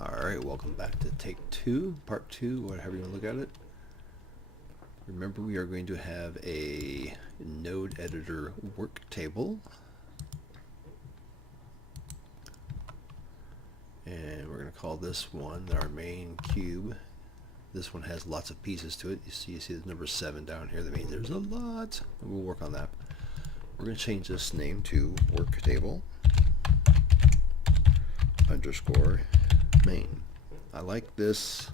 Alright, welcome back to take 2, part 2, whatever you want to look at it. Remember, we are going to have a node editor work table. And we're going to call this one our main cube. This one has lots of pieces to it. You see the number 7 down here. That means there's a lot. We'll work on that. We're going to change this name to worktable underscore main. I like this.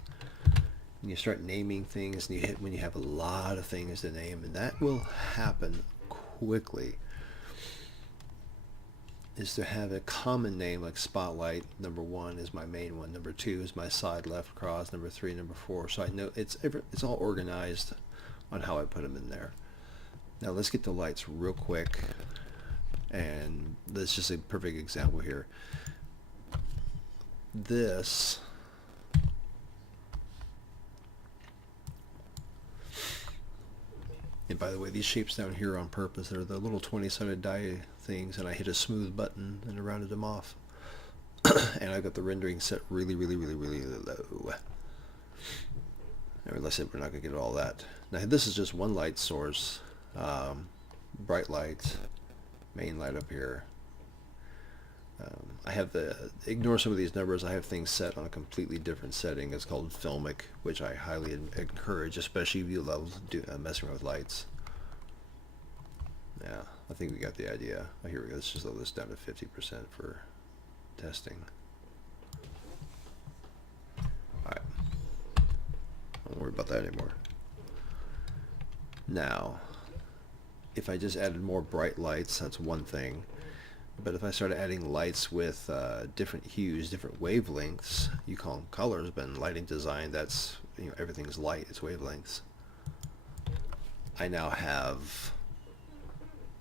When you start naming things and you hit when you have a lot of things to name, and that will happen quickly, is to have a common name like spotlight. Number 1 is my main one, number 2 is my side left cross, number 3, number 4, so I know it's all organized on how I put them in there. Now let's get the lights real quick, and this is just a perfect example here. This and by the way, these shapes down here on purpose, they're the little 20-sided die things, and I hit a smooth button and I rounded them off. And I got the rendering set really low. Like I said, we're not going to get all that. Now this is just one light source, bright light, main light up here. I have ignore some of these numbers. I have things set on a completely different setting. It's called filmic, which I highly encourage, especially if you love messing with lights. Yeah, I think we got the idea. Oh, here we go. Let's just lower this down to 50% for testing. Alright. Don't worry about that anymore. Now, if I just added more bright lights, that's one thing. But if I started adding lights with different hues, different wavelengths, you call them colors, but in lighting design, that's, you know, everything's light, it's wavelengths. I now have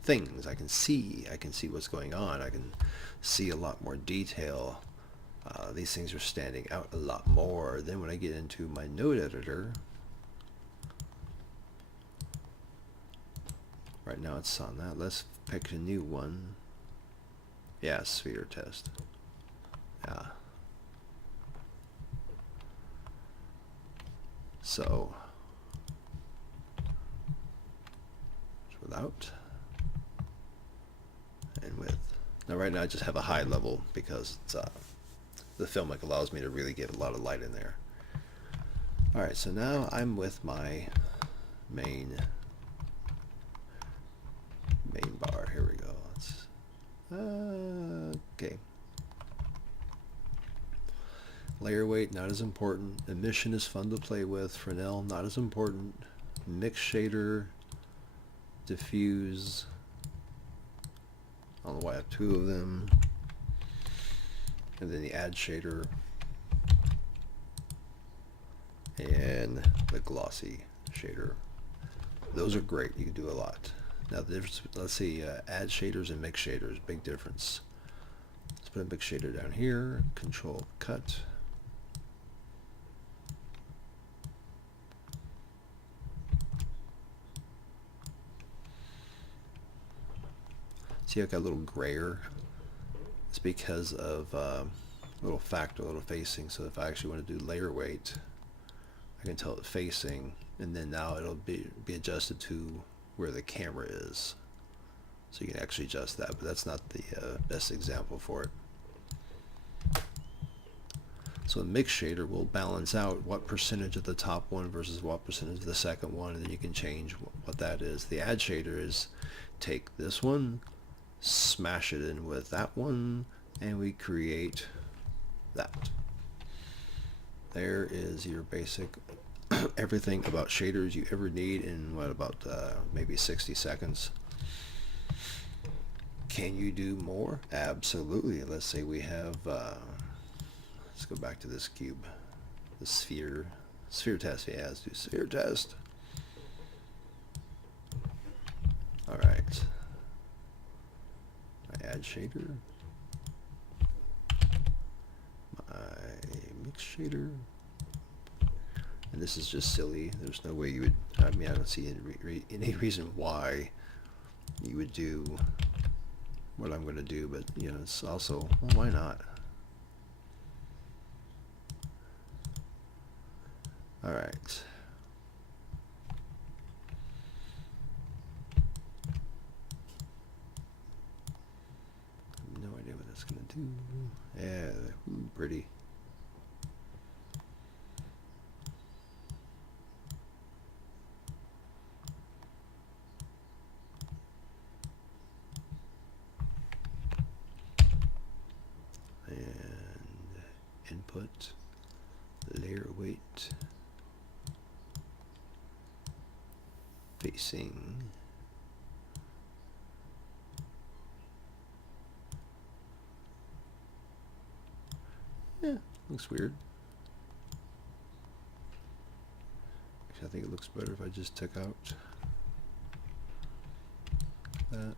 things I can see what's going on. I can see a lot more detail. These things are standing out a lot more. Then when I get into my node editor, right now it's on that. Let's pick a new one. Yeah, sphere test. Yeah. So, without and with. Now right now I just have a high level because it's, the filmic allows me to really get a lot of light in there. Alright, so now I'm with my main bar. Here we go. Okay. Layer weight, not as important. Emission is fun to play with. Fresnel, not as important. Mix shader, diffuse. I don't know why I have 2 of them. And then the add shader. And the glossy shader. Those are great. You can do a lot. Now the difference, let's see, add shaders and mix shaders, big difference. Let's put a mix shader down here, control cut. See, I got a little grayer. It's because of a little factor, a little facing. So if I actually want to do layer weight, I can tell it facing, and then now it'll be adjusted to where the camera is, so you can actually adjust that, but that's not the best example for it. So a mix shader will balance out what percentage of the top one versus what percentage of the second one, and then you can change what that is. The add shader is take this one, smash it in with that one, and we create that. There is your basic everything about shaders you ever need in what, about maybe 60 seconds. Can you do more? Absolutely. Let's say we have let's go back to this cube, the sphere test. Yeah, let's do sphere test. All right, my add shader, my mix shader. And this is just silly. There's no way you would, I mean, I don't see any reason why you would do what I'm going to do, but, you know, it's also, well, why not? All right. No idea what that's going to do. Yeah, ooh, pretty. And input, layer weight, facing. Yeah, looks weird. Actually, I think it looks better if I just took out that.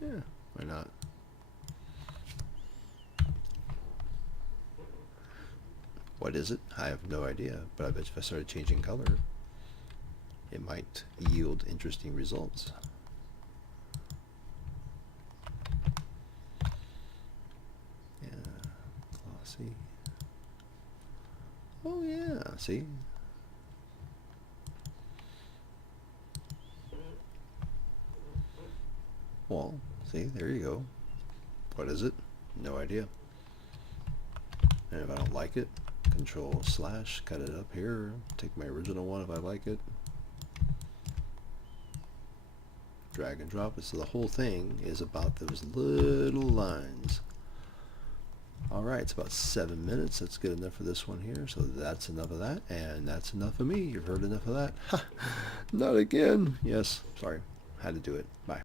Yeah, why not? What is it? I have no idea, but I bet if I started changing color, it might yield interesting results. Yeah, glossy. Oh yeah, see? Well, see, there you go. What is it? No idea. And if I don't like it, Control / cut it up here, take my original one if I like it, drag and drop it. So the whole thing is about those little lines. Alright, it's about 7 minutes. That's good enough for this one here. So that's enough of that, and that's enough of me. You've heard enough of that. Ha! Not again. Yes, sorry. Had to do it. Bye.